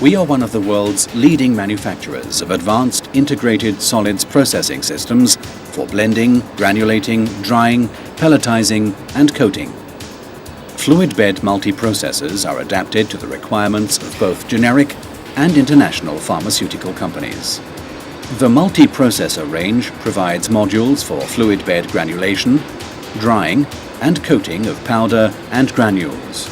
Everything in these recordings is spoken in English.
We are one of the world's leading manufacturers of advanced integrated solids processing systems for blending, granulating, drying, pelletizing and coating. Fluid bed multiprocessors are adapted to the requirements of both generic and international pharmaceutical companies. The multiprocessor range provides modules for fluid bed granulation, drying and coating of powder and granules.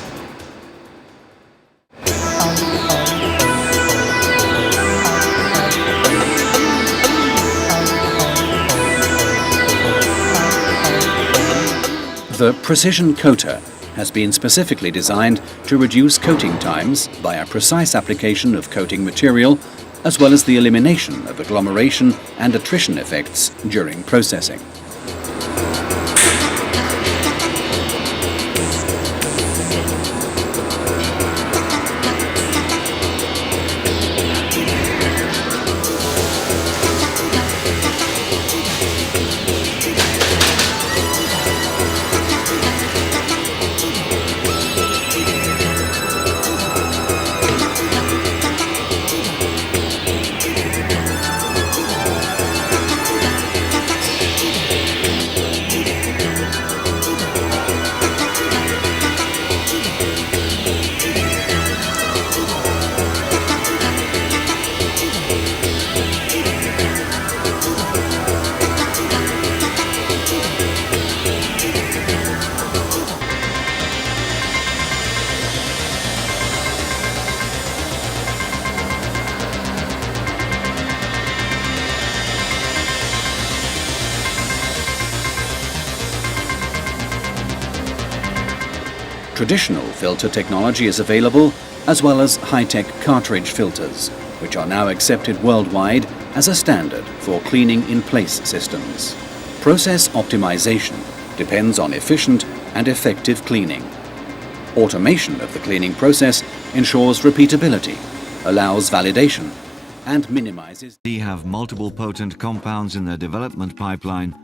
The precision coater has been specifically designed to reduce coating times by a precise application of coating material, as well as the elimination of agglomeration and attrition effects during processing. Traditional filter technology is available, as well as high-tech cartridge filters, which are now accepted worldwide as a standard for cleaning-in-place systems. Process optimization depends on efficient and effective cleaning. Automation of the cleaning process ensures repeatability, allows validation, and minimizes. They have multiple potent compounds in their development pipeline.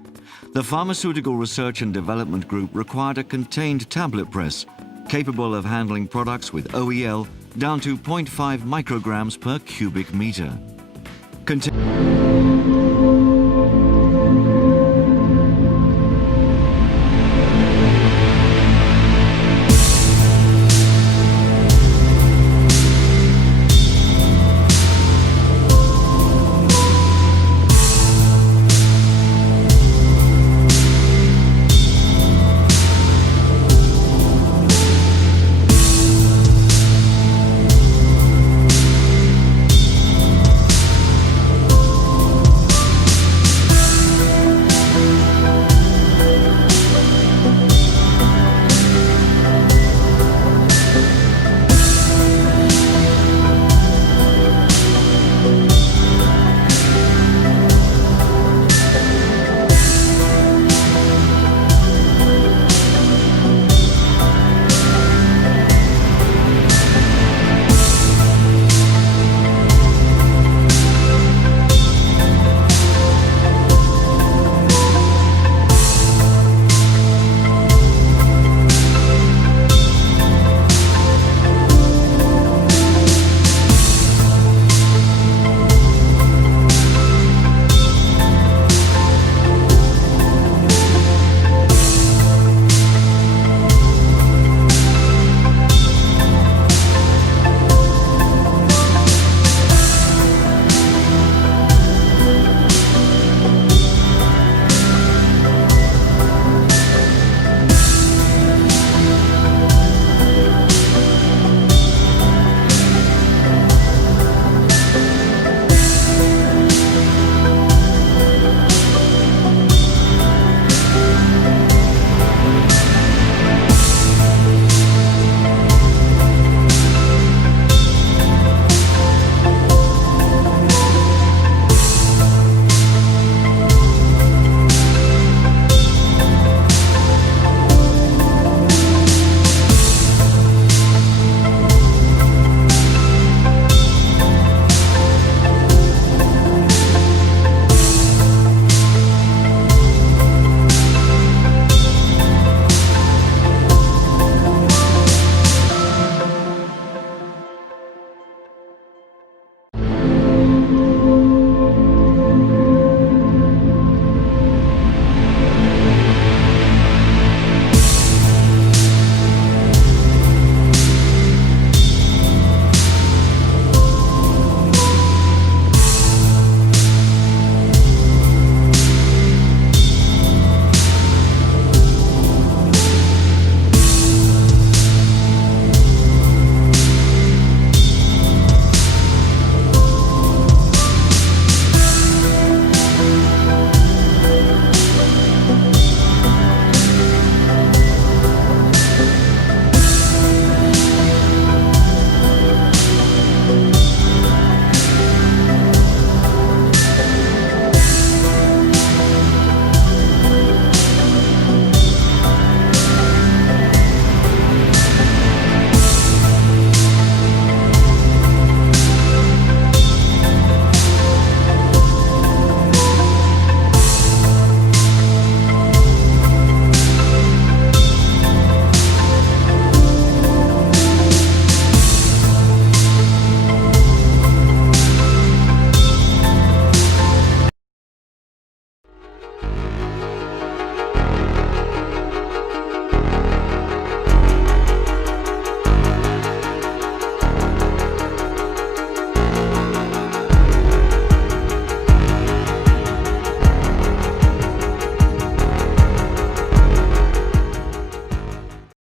The Pharmaceutical Research and Development Group required a contained tablet press capable of handling products with OEL down to 0.5 micrograms per cubic meter.